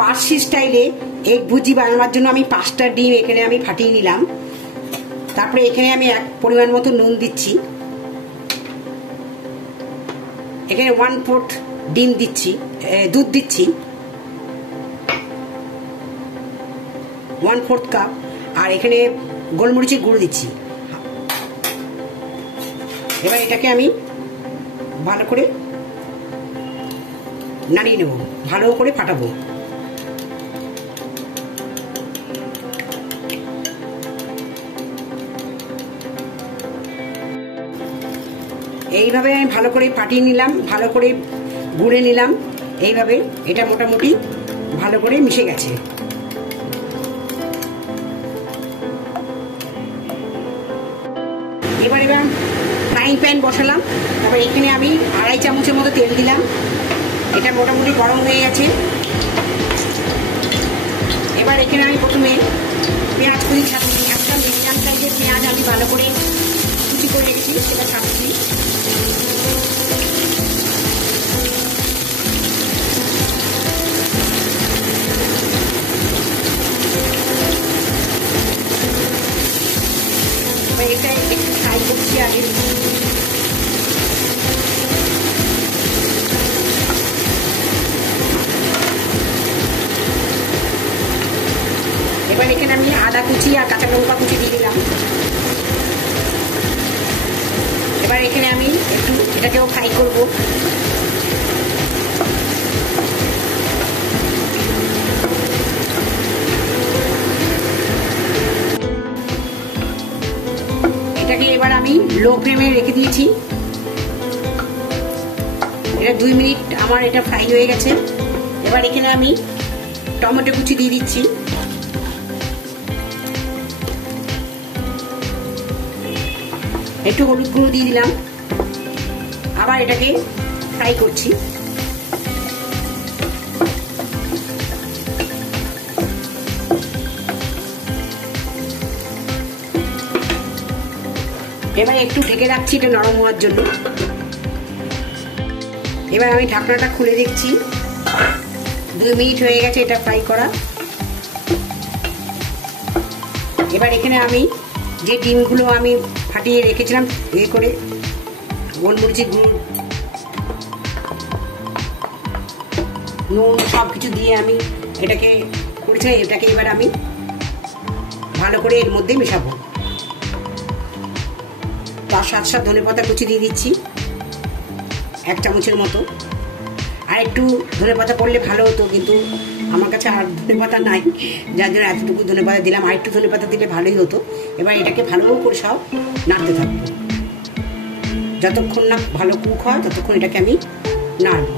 পার্সি স্টাইলে এগ ভুজি বানানোর জন্য আমি 5টা ডিম এখানে আমি ফাটিয়ে নিলাম। তারপরে এখানে আমি এক পরিমাণ মতো নুন দিচ্ছি, এখানে 1/4 ডিম দিচ্ছি, দুধ দিচ্ছি 1/4 কাপ, আর এখানে গোলমরিচের গুঁড়ো দিচ্ছি। এবার এটাকে আমি ভালো করে নাড়িয়ে নেব, ভালো করে ফাটাবো। এইভাবে আমি ভালো করে ফাটিয়ে নিলাম, ভালো করে গুঁড়ে নিলাম। এইভাবে এটা মোটামুটি ভালো করে মিশে গেছে। এবার ফ্রাইং প্যান বসালাম, তারপর এখানে আমি 2.5 চামচের মতো তেল দিলাম। এটা মোটামুটি গরম হয়ে গেছে। এবার এখানে আমি প্রথমে পেঁয়াজ কুচি ছাড়ছি, একটা মিডিয়াম সাইজের পেঁয়াজ আমি ভালো করে কুচি করে রেখেছি, সেটা ছাড়ছি। এটা একটু ফ্রাই করছি আগে। এবার এখানে আমি আদা কুচি আর কাঁচা লঙ্কা কুচি দিয়ে দিলাম। এবার এখানে আমি একটু এটাকেও ফ্রাই করব। এটাকে এবার আমি লো ফ্লেমে রেখে দিয়েছি। এটা 2 মিনিট আমার এটা ফ্রাই হয়ে গেছে। এবার এখানে আমি টমেটো কুচি দিয়ে দিচ্ছি, একটু হলুদ গুঁড়ো দিয়ে দিলাম, আবার এটাকে ফ্রাই করছি। এবার একটু ঢেকে রাখছি এটা নরম হওয়ার জন্য। এবার আমি ঢাকনাটা খুলে দেখছি, 2 মিনিট হয়ে গেছে এটা ফ্রাই করা। এবার এখানে আমি যে ডিমগুলো আমি ফাটিয়ে রেখেছিলাম এ করে গোলমরিচের গুঁড়ো, নুন সব কিছু দিয়ে আমি এটাকে করেছিলাম, এটাকে এবার আমি ভালো করে এর মধ্যে মেশাবো। তার সাথে ধনেপাতা কুচি দিয়ে দিচ্ছি 1 চামচের মতো। আর একটু ধনেপাতা পড়লে ভালো হতো, কিন্তু আমার কাছে আর ধনেপাতা নাই, যার জন্য এতটুকু ধনেপাতা দিলাম। আর একটু ধনেপাতা দিলে ভালোই হতো। এবার এটাকে ভালো করে সব নাড়তে থাকবো, যতক্ষণ না ভালো কুক হয় ততক্ষণ এটাকে আমি নাড়ব।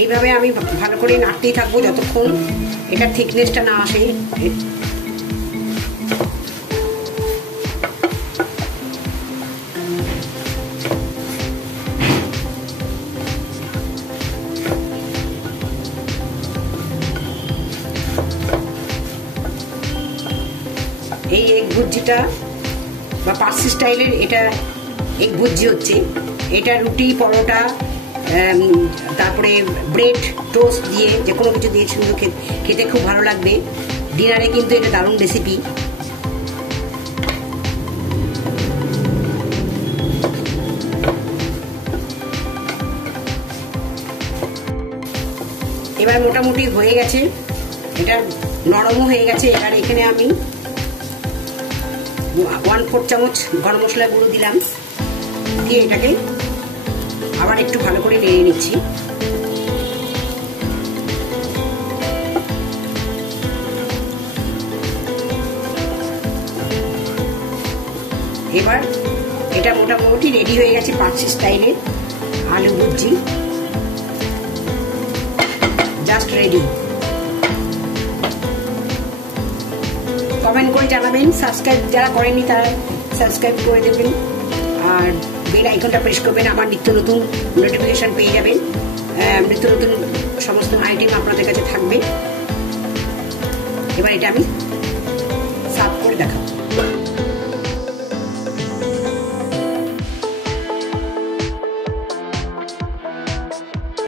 এইভাবে আমি ভালো করে নাড়তেই থাকবো যতক্ষণ এটার থিকনেসটা না আসে। এই এগ ভুজিটা বা পার্সি স্টাইলের এটা এগ ভুজি হচ্ছে। এটা রুটি, পরোটা, তারপরে ব্রেড, টোস্ট দিয়ে যে কোনো কিছু দিয়ে সুন্দর খেতে খুব ভালো লাগবে। ডিনারে কিন্তু এটা দারুণ রেসিপি। এবার মোটামুটি হয়ে গেছে, এটা নরমও হয়ে গেছে। এবার এখানে আমি 1/4 চামচ গরম মশলা গুঁড়ো দিলাম, দিয়ে এটাকে আবার একটু ভালো করে নেড়ে নিচ্ছি। এবার এটা মোটামুটি রেডি হয়ে গেছে পার্সি স্টাইলের আলু ভুজি, জাস্ট রেডি। কমেন্ট করে জানাবেন, সাবস্ক্রাইব যারা করেননি তারা সাবস্ক্রাইব করে দেবেন, আর বেল আইকনটা প্রেস করবেন, আমার নিত্য নতুন নোটিফিকেশন পেয়ে যাবেন। নিত্য নতুন সমস্ত আইটেম আপনাদের কাছে থাকবে। এবার এটা আমি সার্ভ করে দেখাবো।